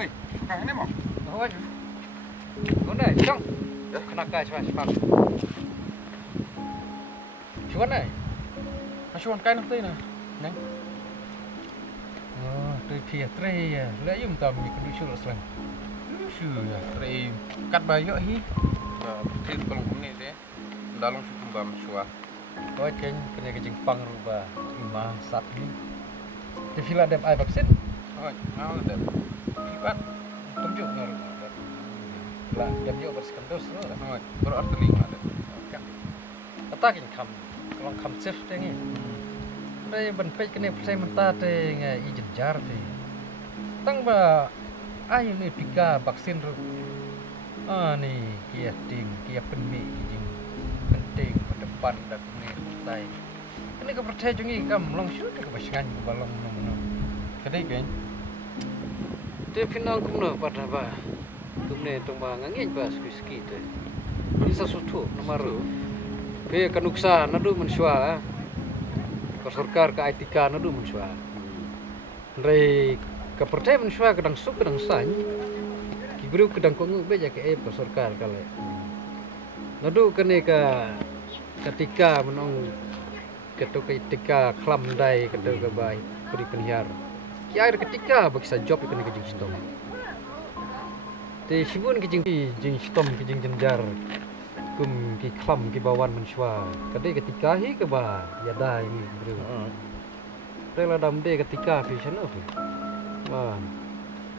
Oi, kah ini mau? Oh, aja. Mana, Jong? Kena kai cepat. Cuan này. Cuan kai nak tây nè. Neng. Oh, tây phía tây ya. Lấy dùng tầm như cái đuôi chuột slang. Ya, tây cắt bay yo hi. Thì kalau ini deh, dalam suku Shua. Oh, kena kejeng pang ruba lima sat ni. Di villa dem ai vaksin. Oh, mau deh. Ibat, Tunjuk ngaruh. Lah, dem yo bersihkan dos lo. oh, berarti 5 deh. Tak in kam. Kalau kam sif tengi. Đây bần phết cái này phải mình ta thì nghe ý dân jar thì tăng ba ai ini pika vaksin rồi ni kia ting kia penmi kijing penting ke depan dak ni tai ini ke percaya jungi kam long shoot ke basangan ke balong no kadai kan te pinang kum no pada ba kum ne tong ba ngangin ba ski te isa sutu nomor be kanuksa nadu mensua Sarkar ka etika nadu mensua rei ka percaya mensua kadang suk kadang san kibru kadang ko ngu beja ke sarkar kale nadu kene ka ketika menong ketuk etika klam dai kedau ka bai peri penhiar ki air ketika bagi sa job kene ke jing stom te sibun ke jing stom ke jing jenjar kum ki klam ki bawan mensua kadai ketika hi ke ba ya dai ni bro rela dam de ketika fi channel fi wah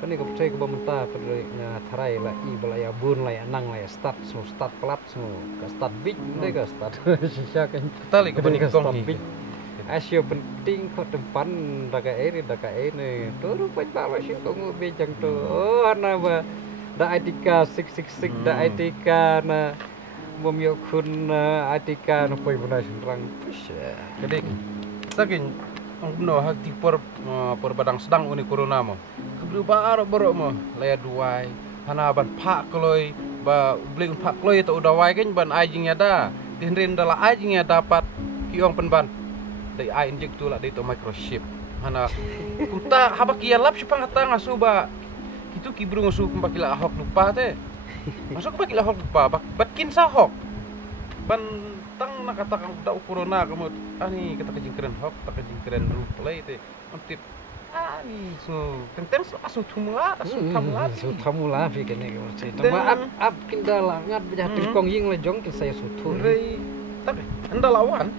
kani ko percaya ke bamenta pada nga tharai la i balaya bun la anang la start pelat so ka start big de ka start sisa kan Tali ke benih kong ni. Asio penting ko tempan daga ini turu pajak sih ko ngobe jang to ana ba da etika 666 da etika na Bomyo kun atika no poi buna senrang push. Jadi, saking ang no hati per badang sedang uni corona mo. Kebru ba borok mo laya duai. Hana ban pak kloi ba bling pak kloi to udah wai kan ban ajing ya da. Tinrin dala ajing ya dapat kiong penban. Dai ai injek tu la dai to microchip. Hana kuta haba kia lap sipang kata ngasu ba. Itu kibru ngasu kumpakila ahok lupa teh. Masuk bagi lah hok ba batkin sa hok ban tang nakatakan da corona kamu ani kata kejingkeren hok kata kejingkeren ruplay te ontip ani so tentang asu thamula fi kene ke percaya ab kindala ngat bejah tingkong ying le jong ke saya sutu rei tapi anda lawan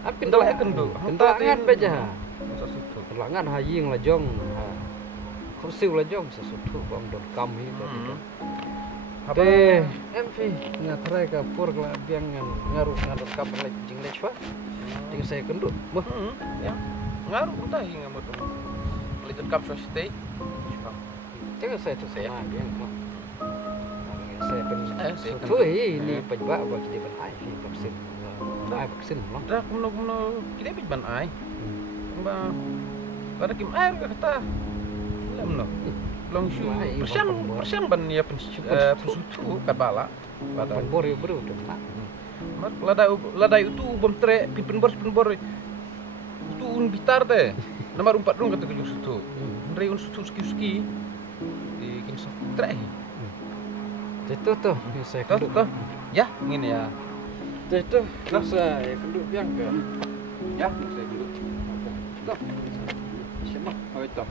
ab kindala kendo kindala ngat bejah sa sutu langan ha ying le jong kursiu le jong sa sutu bang dot kam hi Te MV ngatrai ka pur kala biang ngaruh kabar lagi jing le chwa ting saya kenduk wah ya ngaruh entah hingga moto legend cup stay ting saya tu saya biang saya pen tu ini pejba bagi dia ban ai vaksin vaksin loh dah kuno kita ban ai ba ada kim air kata lemno long shoe persiang ban ya pensutu kabala pada bor yo bro de mat ladai itu bom tre penbor itu un bitar teh nomor 4 rung kata kejung sutu ndrei un sutu ski di kin sok tre itu tuh saya tuh ya ngene ya itu rasa ya kenduk biang ke ya saya dulu tuh siapa oh itu